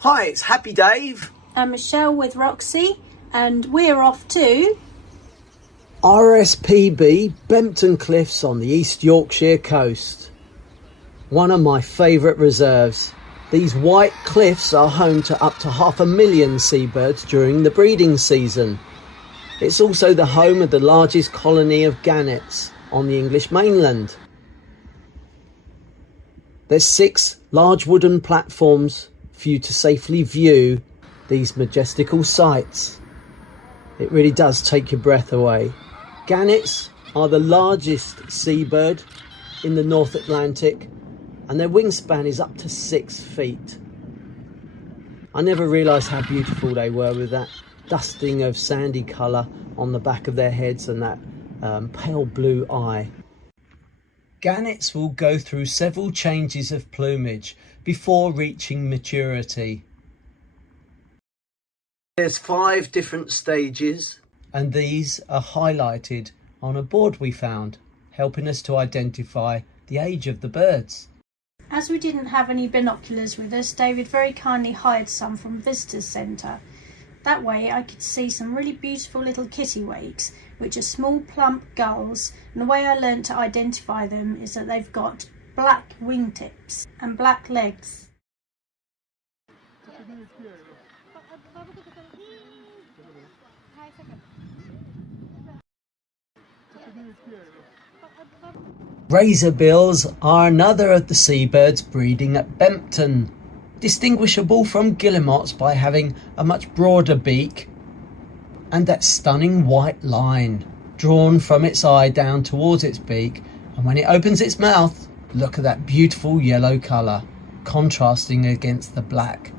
Hi, it's Happy Dave. And Michelle with Roxy, and we're off to RSPB Bempton Cliffs on the East Yorkshire coast. One of my favourite reserves. These white cliffs are home to up to 500,000 seabirds during the breeding season. It's also the home of the largest colony of gannets on the English mainland. There's 6 large wooden platforms for you to safely view these majestical sights. It really does take your breath away. Gannets are the largest seabird in the North Atlantic, and their wingspan is up to 6 feet. I never realised how beautiful they were with that dusting of sandy colour on the back of their heads and that pale blue eye. Gannets will go through several changes of plumage before reaching maturity. There's 5 different stages, and these are highlighted on a board we found, helping us to identify the age of the birds. As we didn't have any binoculars with us, David very kindly hired some from Visitors Centre. That way I could see some really beautiful little kittiwakes, which are small plump gulls, and the way I learnt to identify them is that they've got black wingtips and black legs. Razorbills are another of the seabirds breeding at Bempton, distinguishable from guillemots by having a much broader beak and that stunning white line drawn from its eye down towards its beak, and when it opens its mouth, look at that beautiful yellow colour contrasting against the black.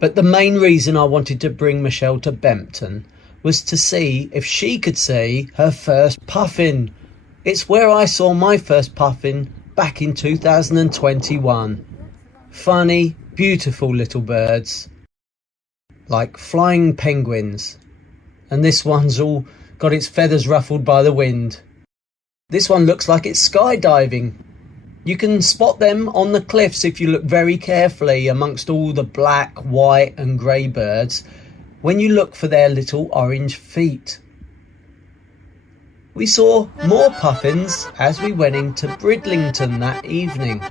But the main reason I wanted to bring Michelle to Bempton was to see if she could see her first puffin. It's where I saw my first puffin back in 2021. Funny, beautiful little birds, like flying penguins. And this one's all got its feathers ruffled by the wind. This one looks like it's skydiving. You can spot them on the cliffs if you look very carefully amongst all the black, white and grey birds when you look for their little orange feet. We saw more puffins as we went into Bridlington that evening.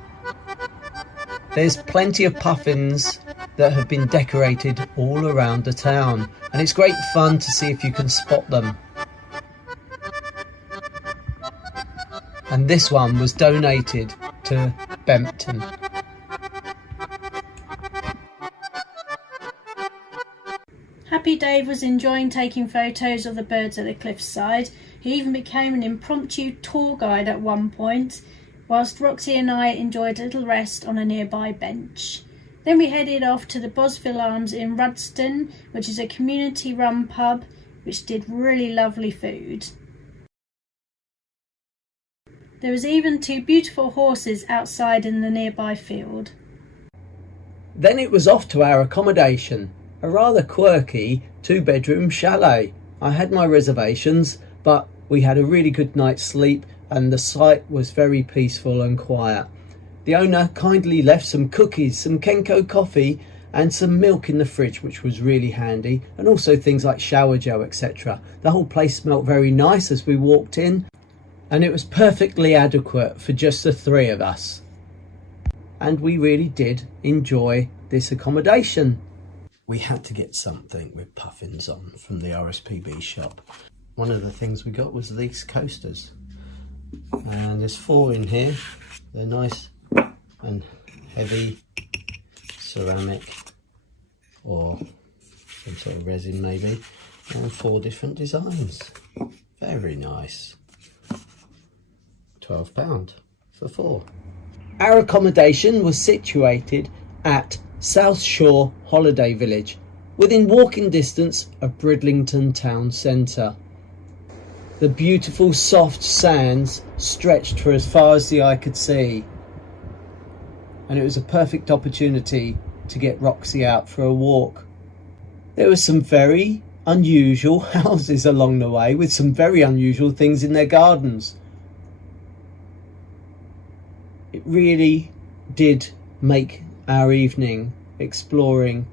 There's plenty of puffins that have been decorated all around the town, and it's great fun to see if you can spot them. And this one was donated to Bempton. Happy Dave was enjoying taking photos of the birds at the cliffside. He even became an impromptu tour guide at one point, whilst Roxy and I enjoyed a little rest on a nearby bench. Then we headed off to the Bosville Arms in Rudston, which is a community-run pub which did really lovely food. There was even 2 beautiful horses outside in the nearby field. Then it was off to our accommodation, a rather quirky 2-bedroom chalet. I had my reservations, but we had a really good night's sleep and the site was very peaceful and quiet. The owner kindly left some cookies, some Kenko coffee and some milk in the fridge, which was really handy, and also things like shower gel, etc. The whole place smelt very nice as we walked in, and it was perfectly adequate for just the 3 of us. And we really did enjoy this accommodation. We had to get something with puffins on from the RSPB shop. One of the things we got was these coasters. And there's 4 in here. They're nice and heavy ceramic or some sort of resin maybe. And 4 different designs. Very nice. £12 for 4. Our accommodation was situated at South Shore Holiday Village, within walking distance of Bridlington town centre. The beautiful soft sands stretched for as far as the eye could see, and it was a perfect opportunity to get Roxy out for a walk. There were some very unusual houses along the way with some very unusual things in their gardens. It really did make our evening exploring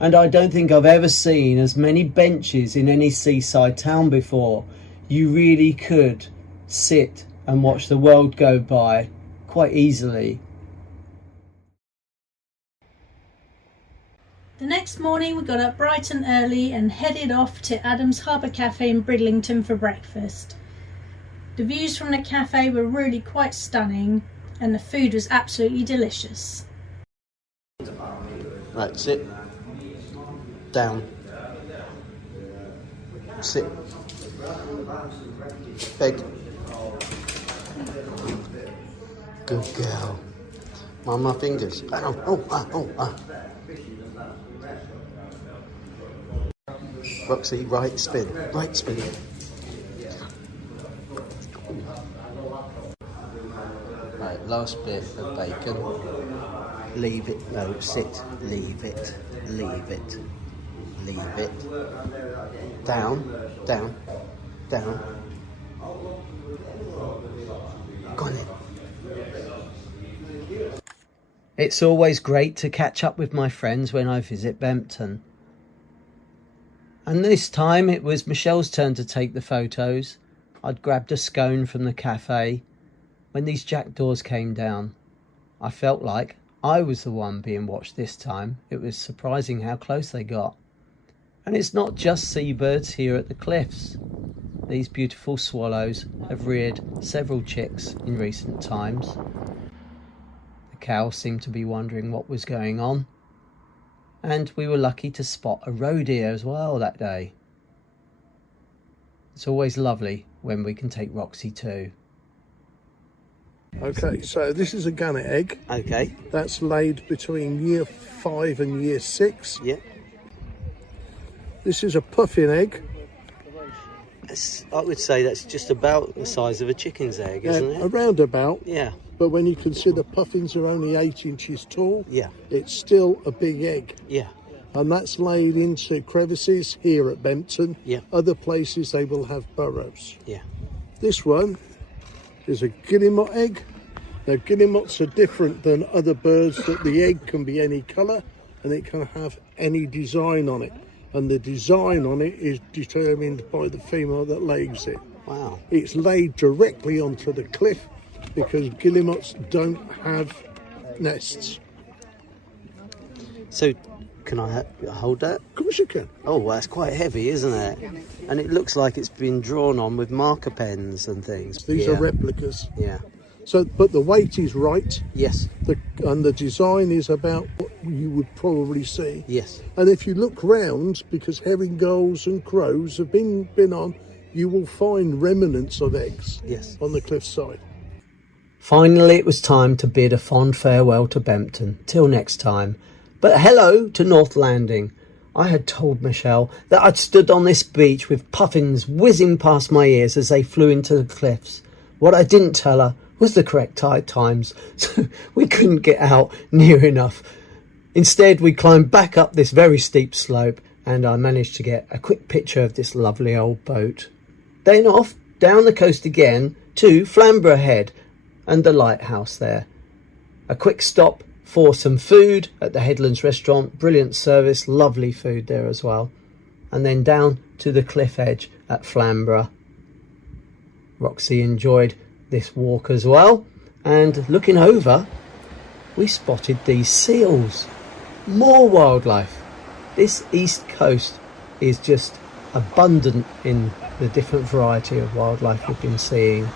And I don't think I've ever seen as many benches in any seaside town before. You really could sit and watch the world go by quite easily. The next morning we got up bright and early and headed off to Adam's Harbour Cafe in Bridlington for breakfast. The views from the cafe were really quite stunning and the food was absolutely delicious. Right, sit. Down. Sit. Beg. Good girl. Mind my fingers. Roxy, right spin. Right spin. Right, last bit of bacon. Leave it. No, sit. Leave it. Leave it. Leave it. Down. Down. Down. Go on in. It's always great to catch up with my friends when I visit Bempton. And this time it was Michelle's turn to take the photos. I'd grabbed a scone from the cafe. When these jackdaws came down, I felt like I was the one being watched this time. It was surprising how close they got. And it's not just seabirds here at the cliffs. These beautiful swallows have reared several chicks in recent times. The cows seemed to be wondering what was going on. And we were lucky to spot a roe deer as well that day. It's always lovely when we can take Roxy too. Okay, so this is a gannet egg. Okay. That's laid between year 5 and year 6. Yeah. This is a puffin egg. I would say that's just about the size of a chicken's egg, isn't it? Around about. Yeah. But when you consider puffins are only 8 inches tall, Yeah. it's still a big egg. Yeah. And that's laid into crevices here at Bempton. Yeah. Other places they will have burrows. Yeah. This one is a guillemot egg. Now guillemots are different than other birds that the egg can be any colour and it can have any design on it. And the design on it is determined by the female that lays it. Wow. It's laid directly onto the cliff because guillemots don't have nests. So, can I hold that? Of course you can. Oh, well, that's quite heavy, isn't it? And it looks like it's been drawn on with marker pens and things. These are replicas. Yeah. So, but the weight is right. Yes. And the design is about what you would probably see. Yes. And if you look round, because herring gulls and crows have been on, you will find remnants of eggs. Yes. On the cliffside. Finally, it was time to bid a fond farewell to Bempton. Till next time. But hello to North Landing. I had told Michelle that I'd stood on this beach with puffins whizzing past my ears as they flew into the cliffs. What I didn't tell her was the correct tide times, so we couldn't get out near enough. Instead, we climbed back up this very steep slope and I managed to get a quick picture of this lovely old boat. Then off down the coast again to Flamborough Head and the lighthouse there. A quick stop for some food at the Headlands restaurant. Brilliant service, lovely food there as well. And then down to the cliff edge at Flamborough. Roxy enjoyed this walk as well, and looking over we spotted these seals. More wildlife. This east coast is just abundant in the different variety of wildlife we've been seeing.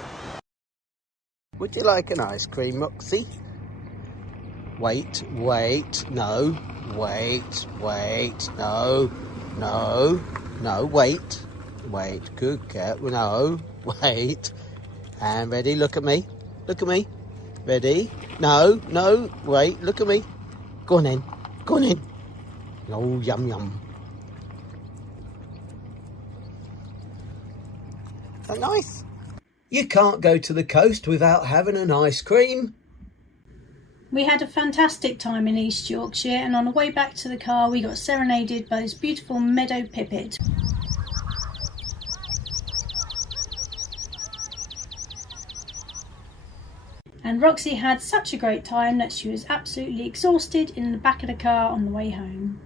Would you like an ice cream, Roxy? Wait, no, wait, no, wait, good girl, no, wait, and ready, look at me, ready, no, wait, look at me, go on in, oh, yum. Is that nice? You can't go to the coast without having an ice cream. We had a fantastic time in East Yorkshire, and on the way back to the car we got serenaded by this beautiful meadow pipit. And Roxy had such a great time that she was absolutely exhausted in the back of the car on the way home.